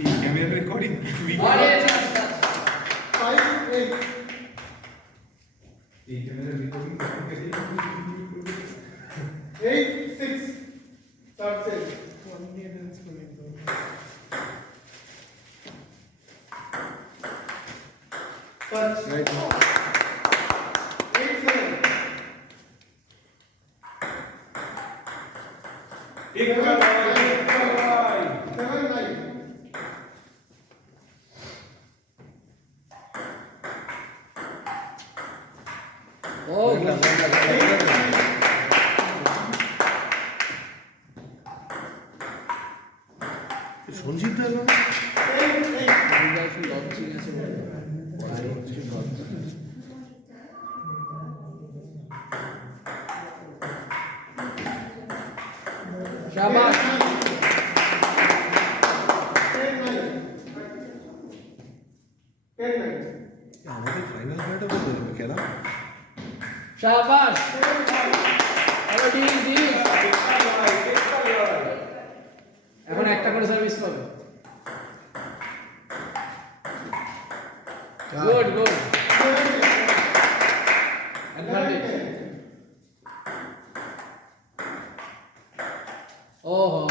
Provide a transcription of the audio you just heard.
এই camera recording এই camera recording Eight, six. Start say. Touch. Right. Eight, seven. एक का भाई 7, 9. Oh, সঞ্জিত দা না? शाबाश আমাদের ফাইনাল খেলাটা বলতে হবে খেলা शाबाश হ্যালো ডিল ডিল এখন একটা করে সার্ভিস পাবে গুড গুড অ্যাডভান্টেজ ওহো